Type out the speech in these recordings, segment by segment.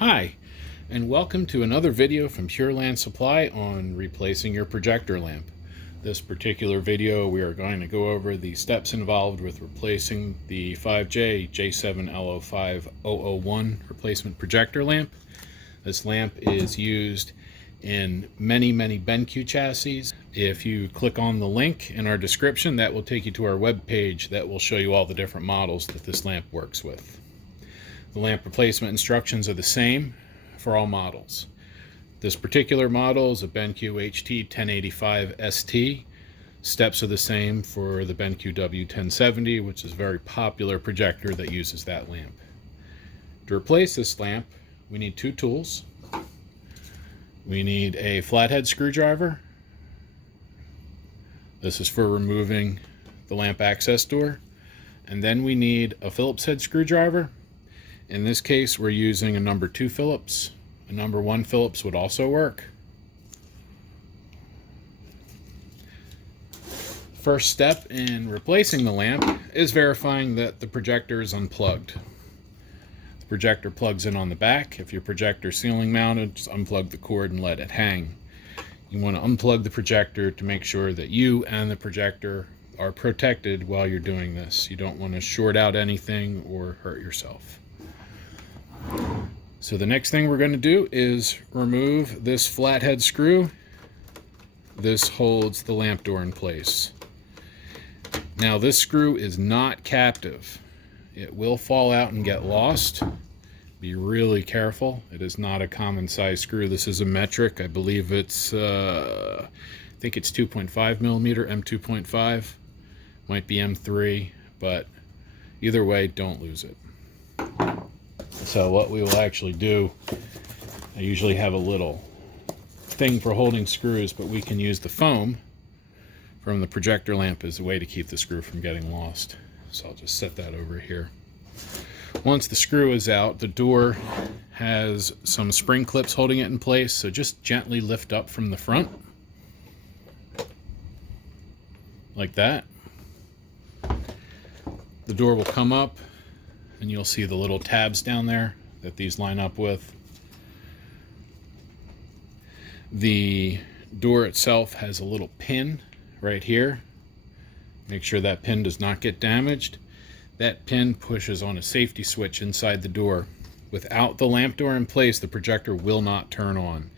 Hi, and welcome to another video from Pureland Supply on replacing your projector lamp. This particular video we are going to go over the steps involved with replacing the 5J.J7L05.001 replacement projector lamp. This lamp is used in many BenQ chassis. If you click on the link in our description, that will take you to our web page that will show you all the different models that this lamp works with. The lamp replacement instructions are the same for all models. This particular model is a BenQ HT1085 ST. Steps are the same for the BenQ W1070, which is a very popular projector that uses that lamp. To replace this lamp, we need two tools. We need a flathead screwdriver. This is for removing the lamp access door. And then we need a Phillips head screwdriver. In this case, we're using a number 2 Phillips. A number 1 Phillips would also work. First step in replacing the lamp is verifying that the projector is unplugged. The projector plugs in on the back. If your projector is ceiling mounted, just unplug the cord and let it hang. You want to unplug the projector to make sure that you and the projector are protected while you're doing this. You don't want to short out anything or hurt yourself. So the next thing we're going to do is remove this flathead screw. This holds the lamp door in place. Now this screw is not captive. It will fall out and get lost. Be really careful. It is not a common size screw. This is a metric. I believe it's, I think it's 2.5 millimeter, M2.5. Might be M3, but either way, don't lose it. So what we will actually do, I usually have a little thing for holding screws, but we can use the foam from the projector lamp as a way to keep the screw from getting lost. So I'll just set that over here. Once the screw is out, the door has some spring clips holding it in place, so just gently lift up from the front, like that. The door will come up, and you'll see the little tabs down there that these line up with. The door itself has a little pin right here. Make sure that pin does not get damaged. That pin pushes on a safety switch inside the door. Without the lamp door in place, the projector will not turn on.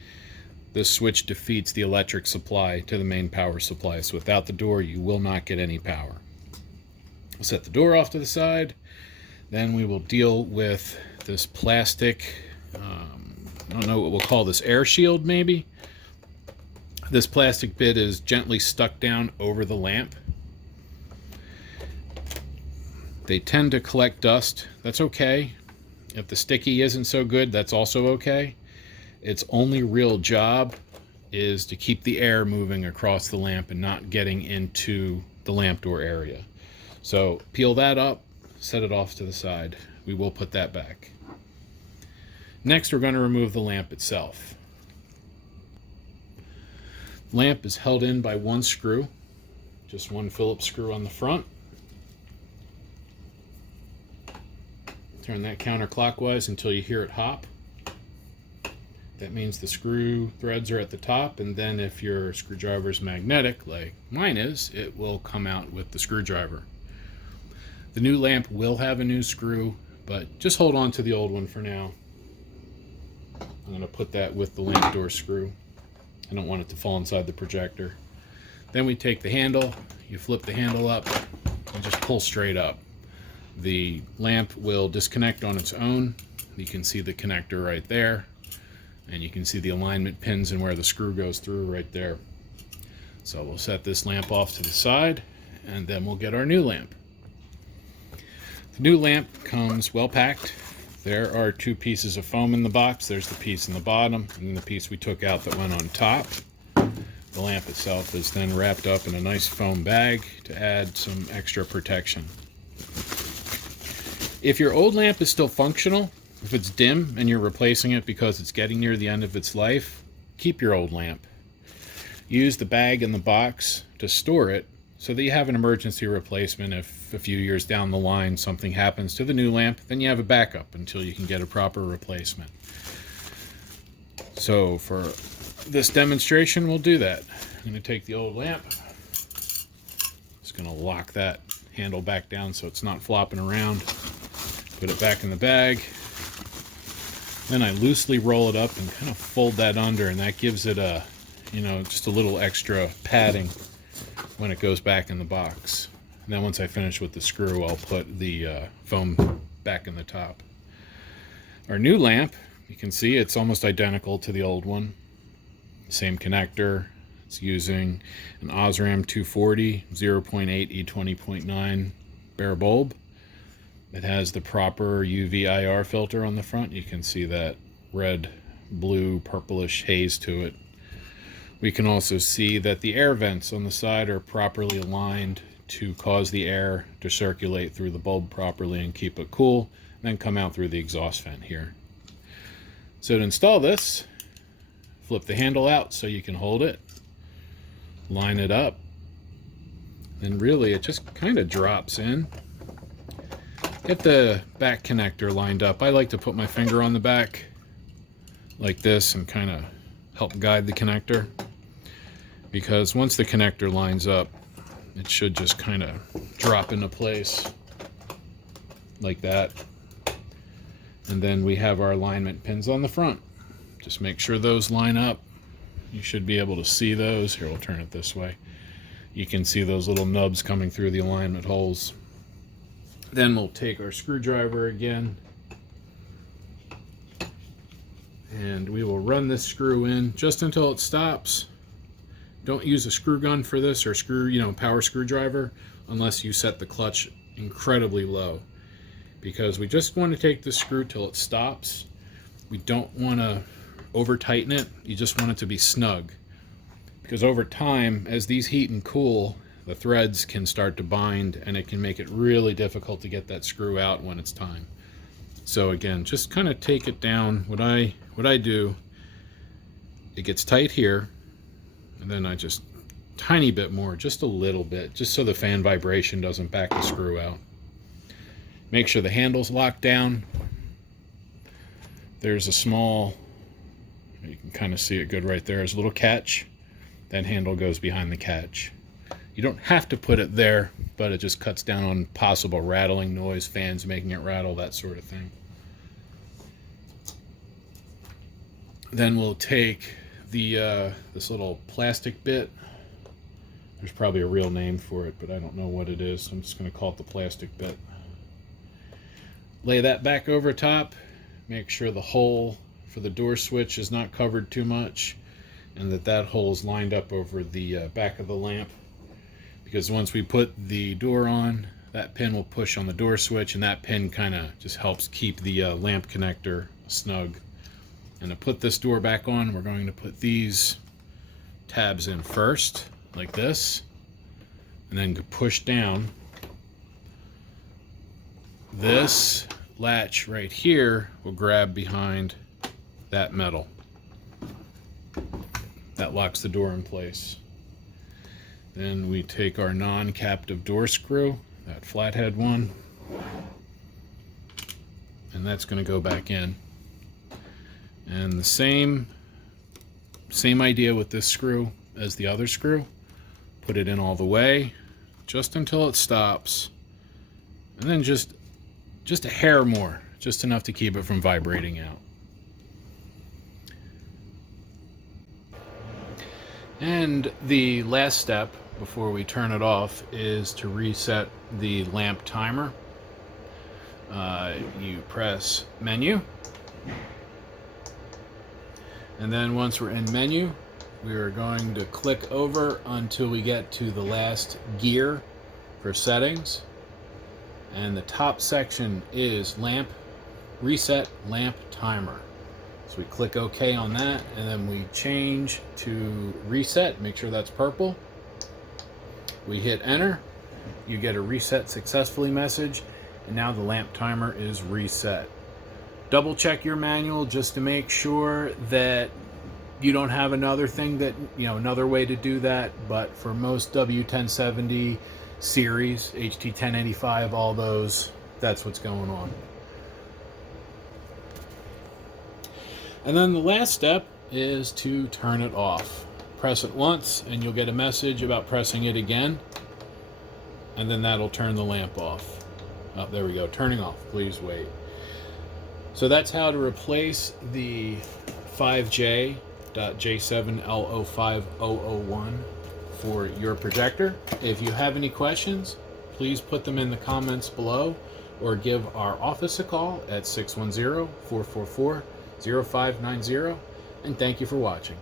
This switch defeats the electric supply to the main power supply. So without the door, you will not get any power. We'll set the door off to the side. Then we will deal with this plastic, I don't know what we'll call this, air shield maybe. This plastic bit is gently stuck down over the lamp. They tend to collect dust. That's okay. If the sticky isn't so good, that's also okay. Its only real job is to keep the air moving across the lamp and not getting into the lamp door area. So peel that up. Set it off to the side. We will put that back. Next, we're going to remove the lamp itself. Lamp is held in by one screw, just one Phillips screw on the front. Turn that counterclockwise until you hear it hop. That means the screw threads are at the top, and then if your screwdriver is magnetic, like mine is, it will come out with the screwdriver. The new lamp will have a new screw, but just hold on to the old one for now. I'm going to put that with the lamp door screw. I don't want it to fall inside the projector. Then we take the handle, you flip the handle up, and just pull straight up. The lamp will disconnect on its own. You can see the connector right there, and you can see the alignment pins and where the screw goes through right there. So we'll set this lamp off to the side, and then we'll get our new lamp. The new lamp comes well packed. There are two pieces of foam in the box. There's the piece in the bottom and then the piece we took out that went on top. The lamp itself is then wrapped up in a nice foam bag to add some extra protection. If your old lamp is still functional, if it's dim and you're replacing it because it's getting near the end of its life, keep your old lamp. Use the bag in the box to store it so that you have an emergency replacement. If a few years down the line something happens to the new lamp, then you have a backup until you can get a proper replacement. So for this demonstration, we'll do that. I'm going to take the old lamp, just going to lock that handle back down so it's not flopping around, put it back in the bag, then I loosely roll it up and kind of fold that under, and that gives it a, just a little extra padding when it goes back in the box. And then once I finish with the screw, I'll put the foam back in the top. Our new lamp, you can see it's almost identical to the old one. Same connector. It's using an Osram 240 0.8 E20.9 bare bulb. It has the proper UV IR filter on the front. You can see that red, blue, purplish haze to it. We can also see that the air vents on the side are properly aligned to cause the air to circulate through the bulb properly and keep it cool, and then come out through the exhaust vent here. So to install this, flip the handle out so you can hold it, line it up, and really it just kind of drops in. Get the back connector lined up. I like to put my finger on the back like this and kind of help guide the connector, because once the connector lines up, it should just kind of drop into place like that. And then we have our alignment pins on the front. Just make sure those line up. You should be able to see those. Here, we'll turn it this way. You can see those little nubs coming through the alignment holes. Then we'll take our screwdriver again, and we will run this screw in just until it stops. Don't use a screw gun for this, or power screwdriver, unless you set the clutch incredibly low, because we just want to take the screw till it stops. We don't want to over tighten it. You just want it to be snug, because over time, as these heat and cool, the threads can start to bind, and it can make it really difficult to get that screw out when it's time. So again, just kind of take it down. What I do, it gets tight here, and then I just tiny bit more, just a little bit, just so the fan vibration doesn't back the screw out. Make sure the handle's locked down. There's a small, you can kind of see it good right there. There's a little catch. That handle goes behind the catch. You don't have to put it there, but it just cuts down on possible rattling noise, fans making it rattle, that sort of thing. Then we'll take the this little plastic bit. There's probably a real name for it, but I don't know what it is. I'm just going to call it the plastic bit. Lay that back over top. Make sure the hole for the door switch is not covered too much, and that hole is lined up over the back of the lamp. Because once we put the door on, that pin will push on the door switch, and that pin kind of just helps keep the lamp connector snug. And to put this door back on, we're going to put these tabs in first, like this, and then push down. This latch right here will grab behind that metal. That locks the door in place. Then we take our non-captive door screw, that flathead one, and that's going to go back in. And the same idea with this screw as the other screw. Put it in all the way, just until it stops, and then just a hair more, just enough to keep it from vibrating out. And the last step before we turn it off is to reset the lamp timer. You press menu, and then once we're in menu, we are going to click over until we get to the last gear for settings, and the top section is reset lamp timer. So we click OK on that, and then we change to reset. Make sure that's purple. We hit enter. You get a reset successfully message, and now the lamp timer is reset. Double check your manual just to make sure that you don't have another thing that, another way to do that, but for most W1070 series, HT1085, all those, that's what's going on. And then the last step is to turn it off. Press it once and you'll get a message about pressing it again, and then that'll turn the lamp off. Oh, there we go, turning off, please wait. So that's how to replace the 5J.J7L05.001 for your projector. If you have any questions, please put them in the comments below, or give our office a call at 610-444-0590, and thank you for watching.